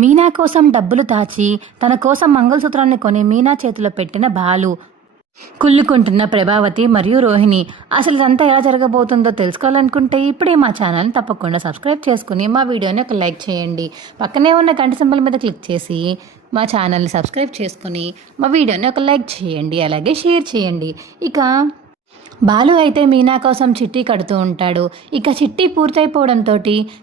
మీనా కోసం డబ్బులు దాచి తన కోసం మంగళసూత్రాన్ని కొని మీనా చేతిలో పెట్టిన బాలు. కుళ్ళుకుంటున్న ప్రభావతి మరియు రోహిణి. అసలు ఇదంతా ఎలా జరగబోతుందో తెలుసుకోవాలనుకుంటే ఇప్పుడే మా ఛానల్ని తప్పకుండా సబ్స్క్రైబ్ చేసుకుని మా వీడియోని ఒక లైక్ చేయండి. పక్కనే ఉన్న గంట సింబల్ మీద క్లిక్ చేసి మా ఛానల్ని సబ్స్క్రైబ్ చేసుకుని మా వీడియోని ఒక లైక్ చేయండి, అలాగే షేర్ చేయండి. ఇక బాలు అయితే మీనా కోసం చిట్టి కడుతూ ఉంటాడు. ఇక చిట్టి పూర్తయిపోవడంతో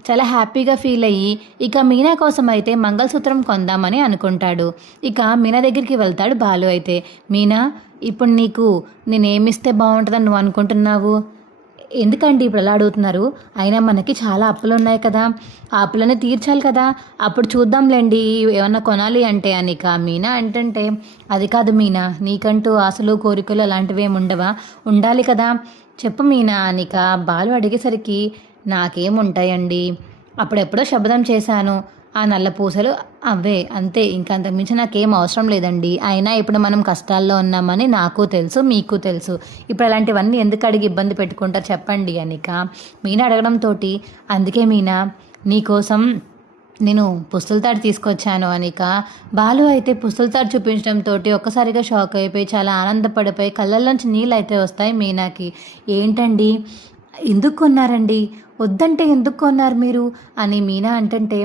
చాలా హ్యాపీగా ఫీల్ అయ్యి ఇక మీనా కోసం అయితే మంగళసూత్రం కొందామని అనుకుంటాడు. ఇక మీనా దగ్గరికి వెళ్తాడు బాలు అయితే. మీనా, ఇప్పుడు నీకు నేనేమిస్తే బాగుంటుందని నువ్వు అనుకుంటున్నావు? ఎందుకండి ఇప్పుడు ఎలా అడుగుతున్నారు? అయినా మనకి చాలా అప్పులు ఉన్నాయి కదా, ఆ అప్పులని తీర్చాలి కదా, అప్పుడు చూద్దాంలేండి ఏమన్నా కొనాలి అంటే అనిక. మీనా అంటే అది కాదు మీనా, నీకంటూ ఆశలు కోరికలు అలాంటివి ఏమి ఉండవా? ఉండాలి కదా, చెప్పు మీనా అనిక బాలు అడిగేసరికి నాకేముంటాయండి, అప్పుడెప్పుడో శబ్దం చేశాను, ఆ నల్ల పూసలు అవే అంతే, ఇంకంతకుమించి నాకేం అవసరం లేదండి. అయినా ఇప్పుడు మనం కష్టాల్లో ఉన్నామని నాకు తెలుసు, మీకు తెలుసు. ఇప్పుడు అలాంటివన్నీ ఎందుకు అడిగి ఇబ్బంది పెట్టుకుంటారు చెప్పండి అనిక మీనా అడగడంతో. అందుకే మీనా నీకోసం నేను పుస్తల తాడు తీసుకొచ్చాను అనిక. బాలు అయితే పుస్తల తాడు చూపించడంతో ఒక్కసారిగా షాక్ అయిపోయి చాలా ఆనందపడిపోయి కళ్ళల్లోంచి నీళ్ళు అయితే వస్తాయి మీనాకి. ఏంటండి, ఎందుకు కొన్నారండి? వద్దంటే ఎందుకు కొన్నారు మీరు అని మీనా అంటే,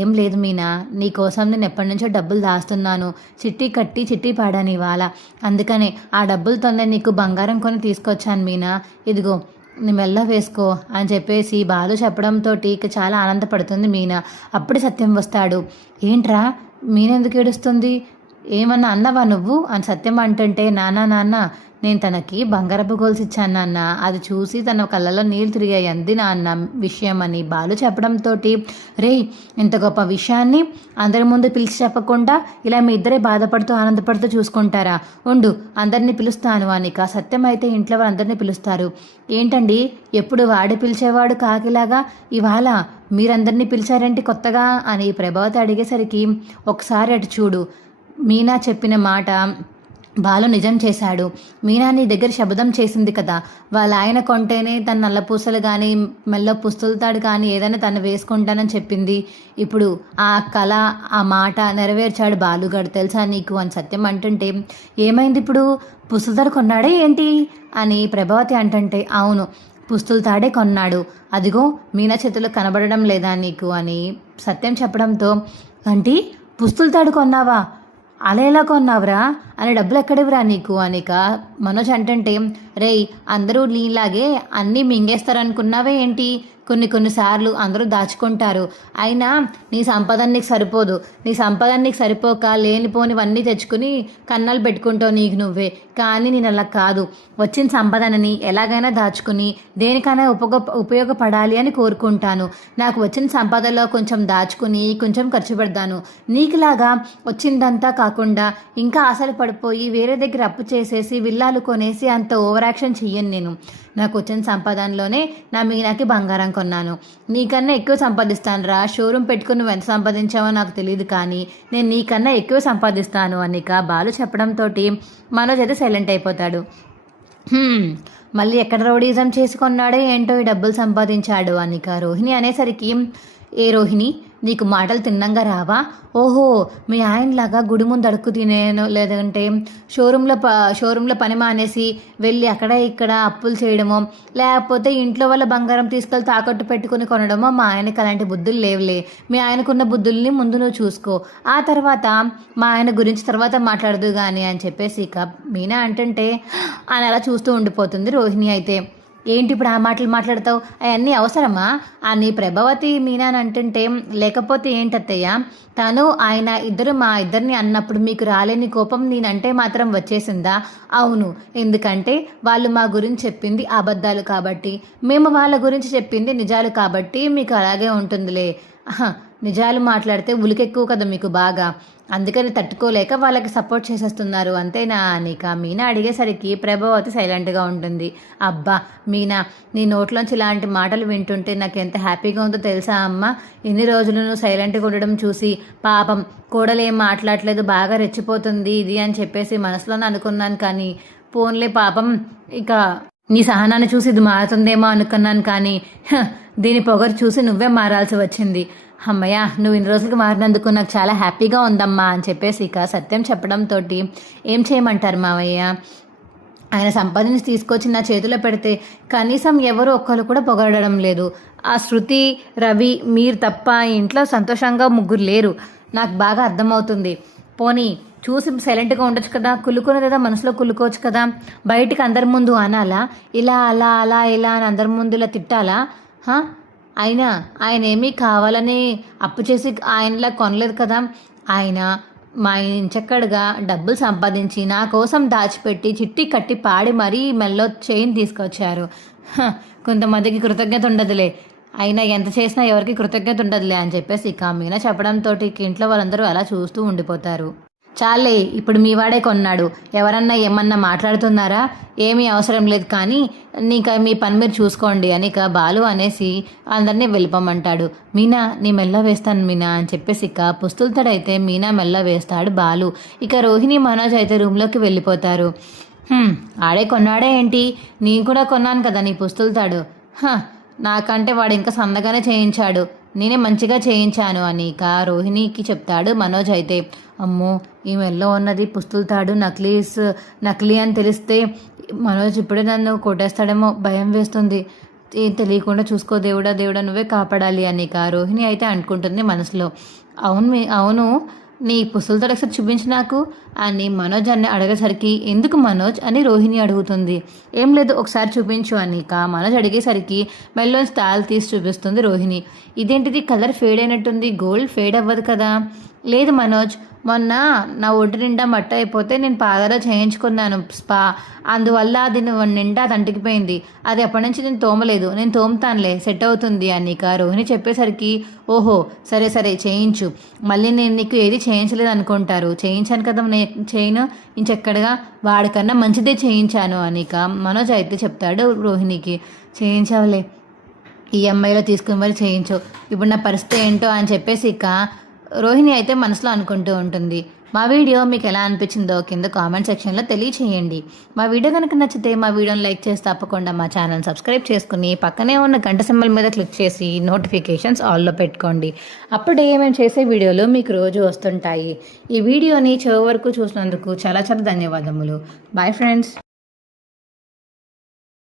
ఏం లేదు మీనా, నీకోసం నేను ఎప్పటి నుంచో డబ్బులు దాస్తున్నాను, చిట్టి కట్టి చిట్టి పాడాను ఇవాళ, అందుకనే ఆ డబ్బులతోనే నీకు బంగారం కొని తీసుకొచ్చాను మీనా, ఇదిగో నీ మెల్ల వేసుకో అని చెప్పేసి బాలు చెప్పడంతో ఇక చాలా ఆనందపడుతుంది మీనా. అప్పుడు సత్యం వస్తాడు. ఏంట్రా మీనా ఎందుకు ఏడుస్తుంది? ఏమన్నా అన్నవా నువ్వు అని సత్యం అంటుంటే, నాన్న నేను తనకి బంగారపు గొలుసు ఇచ్చాను నాన్న, అది చూసి తన కళ్ళలో నీళ్ళు తిరిగాయి అంది నాన్న విషయం అని బాలు చెప్పడంతో, రే ఇంత గొప్ప విషయాన్ని అందరి ముందు పిలిచి చెప్పకుండా ఇలా మీ ఇద్దరే బాధపడుతూ ఆనందపడుతూ చూసుకుంటారా? ఉండు అందరినీ పిలుస్తాను అనిక. సత్యం అయితే ఇంట్లో వాళ్ళందరినీ పిలుస్తారు. ఏంటండి ఎప్పుడు వాడి పిలిచేవాడు కాకిలాగా ఇవాళ మీరందరినీ పిలిచారేంటి కొత్తగా అని ప్రభావతి అడిగేసరికి, ఒకసారి అటు చూడు, మీనా చెప్పిన మాట బాలు నిజం చేశాడు. మీనా నీ దగ్గర శబ్దం చేసింది కదా, వాళ్ళ ఆయన కొంటేనే తన నల్లపూసలు కానీ మెల్ల పుస్తులతాడు కానీ ఏదైనా తను వేసుకుంటానని చెప్పింది. ఇప్పుడు ఆ కళ ఆ మాట నెరవేర్చాడు బాలుగాడు తెలుసా నీకు అని సత్యం అంటుంటే, ఏమైంది ఇప్పుడు, పుస్తులతాడు కొన్నాడే ఏంటి అని ప్రభావతి అంటుంటే, అవును పుస్తులతాడే కొన్నాడు, అదిగో మీనా చేతులు కనబడడం లేదా నీకు అని సత్యం చెప్పడంతో, అంటే పుస్తులతాడు కొన్నావా, అలా ఎలా కొన్నావురా అని, డబ్బులు ఎక్కడివిరా నీకు అనిక. మనోజ్ అంటుంటే, రేయ్ అందరూ నీలాగే అన్నీ మింగేస్తారనుకున్నావే ఏంటి, కొన్నిసార్లు అందరూ దాచుకుంటారు, అయినా నీ సంపద నీకు సరిపోదు, నీ సంపద నీకు సరిపోక లేనిపోనివన్నీ తెచ్చుకుని కన్నాలు పెట్టుకుంటావు నీకు నువ్వే. కానీ నేను అలా కాదు, వచ్చిన సంపదనని ఎలాగైనా దాచుకుని దేనికైనా ఉపయోగపడాలి అని కోరుకుంటాను. నాకు వచ్చిన సంపదలో కొంచెం దాచుకుని కొంచెం ఖర్చు పెడతాను, నీకులాగా వచ్చిందంతా కాకుండా ఇంకా ఆశలు పడిపోయి వేరే దగ్గర అప్పు చేసేసి విల్లాలు కొనేసి అంత ఓవర్ యాక్షన్ చెయ్యను నేను. నాకు వచ్చిన సంపాదనలోనే నా మీనాకి బంగారం కొన్నాను, నీకన్నా ఎక్కువ సంపాదిస్తాను రా, షోరూమ్ పెట్టుకుని నువ్వు ఎంత సంపాదించావో నాకు తెలియదు కానీ నేను నీకన్నా ఎక్కువ సంపాదిస్తాను అనిక బాలు చెప్పడంతో మనోజ్ అయితే సైలెంట్ అయిపోతాడు. మళ్ళీ ఎక్కడ రౌడీజం చేసి కొన్నాడో ఏంటో ఈ డబ్బులు సంపాదించాడు అనిక. రోహిణి అనేసరికి, ఏ రోహిణి నీకు మాటలు తిన్నంగా రావా? ఓహో మీ ఆయనలాగా గుడి ముందు అడుక్కు తినేనో లేదంటే షోరూంలో పని మానేసి వెళ్ళి అక్కడ ఇక్కడ అప్పులు చేయడమో లేకపోతే ఇంట్లో వాళ్ళ బంగారం తీసుకెళ్ళి తాకట్టు పెట్టుకుని కొనడమో మా ఆయనకి అలాంటి బుద్ధులు లేవులే. మీ ఆయనకున్న బుద్ధుల్ని ముందు నువ్వు చూసుకో, ఆ తర్వాత మా ఆయన గురించి తర్వాత మాట్లాడదు కానీ అని చెప్పేసి ఇక మీనా అంటుంటే అని అలా చూస్తూ ఉండిపోతుంది రోహిణి అయితే. ఏంటి ఇప్పుడు ఆ మాటలు మాట్లాడతావు, అవన్నీ అవసరమా అని ప్రభావతి మీనాని అంటుంటే, లేకపోతే ఏంటత్తయ్య తను ఆయన ఇద్దరు మా ఇద్దరిని అన్నప్పుడు మీకు రాలేని కోపం నేనంటే మాత్రం వచ్చేసిందా? అవును, ఎందుకంటే వాళ్ళు మా గురించి చెప్పింది అబద్ధాలు కాబట్టి, మేము వాళ్ళ గురించి చెప్పింది నిజాలు కాబట్టి మీకు అలాగే ఉంటుందిలే. నిజాలు మాట్లాడితే ఉలికెక్కువ కదా మీకు బాగా, అందుకని తట్టుకోలేక వాళ్ళకి సపోర్ట్ చేసేస్తున్నారు అంతేనా అనిక. మీనా అడిగేసరికి ప్రభావతి సైలెంట్గా ఉంటుంది. అబ్బా మీనా, నీ నోట్లోంచి ఇలాంటి మాటలు వింటుంటే నాకు ఎంత హ్యాపీగా ఉందో తెలుసా అమ్మ. ఇన్ని రోజులు నువ్వు సైలెంట్గా ఉండడం చూసి పాపం కోడలేం మాట్లాడలేదు, బాగా రెచ్చిపోతుంది ఇది అని చెప్పేసి మనసులోనే అనుకున్నాను, కానీ పోన్లే పాపం ఇక నీ సహనాన్ని చూసి ఇది మారుతుందేమో అనుకున్నాను కానీ దీని పొగరు చూసి నువ్వే మారాల్సి వచ్చింది. అమ్మయ్య, నువ్వు ఇన్ని రోజులకి మారినందుకు నాకు చాలా హ్యాపీగా ఉందమ్మా అని చెప్పేసి ఇక సత్యం చెప్పడంతో ఏం చేయమంటారు మావయ్య, ఆయన సంపాదించి తీసుకొచ్చి నా చేతిలో పెడితే కనీసం ఎవరు ఒక్కరు కూడా పొగడడం లేదు. ఆ శృతి, రవి, మీరు తప్ప ఇంట్లో సంతోషంగా ముగ్గురు లేరు. నాకు బాగా అర్థమవుతుంది. పోనీ చూసి సైలెంట్గా ఉండొచ్చు కదా, కులుకునేదా మనసులో కులుకోవచ్చు కదా, బయటికి అందరి ముందు అనాలా, ఇలా అలా అలా ఇలా అని అందరి ముందు ఇలా తిట్టాలా? అయినా ఆయన ఏమీ కావాలని అప్పు చేసి ఆయనలా కొనలేదు కదా. ఆయన మా ఇంచక్కడుగా డబ్బులు సంపాదించి నా కోసం దాచిపెట్టి చిట్టి కట్టి పాడి మరీ మెల్లో చైన్ తీసుకొచ్చారు. కొంతమందికి కృతజ్ఞత ఉండదులే, అయినా ఎంత చేసినా ఎవరికి కృతజ్ఞత ఉండదులే అని చెప్పేసి ఇక మీనా చెప్పడంతో ఇంట్లో వాళ్ళందరూ అలా చూస్తూ ఉండిపోతారు. చాలే, ఇప్పుడు మీ వాడే కొన్నాడు, ఎవరన్నా ఏమన్నా మాట్లాడుతున్నారా? ఏమీ అవసరం లేదు, కానీ నీక మీ పని మీరు చూసుకోండి అని ఇక బాలు అనేసి అందరినీ వెళ్ళిపోమంటాడు. మీనా నీ మెల్ల వేస్తాను మీనా అని చెప్పేసి ఇక పుస్తులతోడైతే మీనా మెల్ల వేస్తాడు బాలు. ఇక రోహిణి, మనోజ్ అయితే రూమ్లోకి వెళ్ళిపోతారు. ఆడే కొన్నాడే ఏంటి, నేను కూడా కొన్నాను కదా నీ పుస్తులతాడు. నాకంటే వాడు ఇంకా సన్నగానే చేయించాడు, నేనే మంచిగా చేయించాను అని ఇక రోహిణికి చెప్తాడు మనోజ్ అయితే. అమ్మో, ఈ మెల్లో ఉన్నది పుస్తులతాడు, నకిలీ అని తెలిస్తే మనోజ్ ఇప్పుడే నన్ను కొట్టేస్తాడేమో, భయం వేస్తుంది. ఏం తెలియకుండా చూసుకో దేవుడా, దేవుడా నువ్వే కాపాడాలి అని ఇక రోహిణి అయితే అనుకుంటుంది మనసులో. అవును నీ పుస్తులతో ఒకసారి చూపించి నాకు అని మనోజ్ అని అడిగేసరికి, ఎందుకు మనోజ్ అని రోహిణి అడుగుతుంది. ఏం లేదు, ఒకసారి చూపించు అని ఇక మనోజ్ అడిగేసరికి మెల్లోంచి తాళ్ళు తీసి చూపిస్తుంది రోహిణి. ఇదేంటిది, కలర్ ఫేడ్ అయినట్టుంది, గోల్డ్ ఫేడ్ అవ్వదు కదా. లేదు మనోజ్, మొన్న నా ఒంటి నిండా మట్ట అయిపోతే నేను పాదలో చేయించుకున్నాను స్పా, అందువల్ల అది నిండా తంటికిపోయింది. అది ఎప్పటి నుంచి నేను తోమలేదు, నేను తోముతానులే, సెట్ అవుతుంది అని ఇక రోహిణి చెప్పేసరికి, ఓహో సరే సరే చేయించు, మళ్ళీ నేను నీకు ఏది చేయించలేదు అనుకుంటారు, చేయించాను కదా చేయను ఇంచెక్కడగా, వాడికన్నా మంచిదే చేయించాను అని ఇక మనోజ్ అయితే చెప్తాడు రోహిణికి. చేయించావులే, ఈఎంఐలో తీసుకుని మరి చేయించు, ఇప్పుడు నా పరిస్థితి ఏంటో అని చెప్పేసి ఇక రోహిణి అయితే మనసులో అనుకుంటూ ఉంటుంది. మా వీడియో మీకు ఎలా అనిపించిందో కింద కామెంట్ సెక్షన్లో తెలియచేయండి. మా వీడియో కనుక నచ్చితే మా వీడియోని లైక్ చేసి తప్పకుండా మా ఛానల్ సబ్స్క్రైబ్ చేసుకుని పక్కనే ఉన్న గంట సింబల్ మీద క్లిక్ చేసి నోటిఫికేషన్స్ ఆల్లో పెట్టుకోండి. అప్పుడే మేము చేసే వీడియోలు మీకు రోజు వస్తుంటాయి. ఈ వీడియోని చివరి వరకు చూసినందుకు చాలా చాలా ధన్యవాదములు. Bye friends.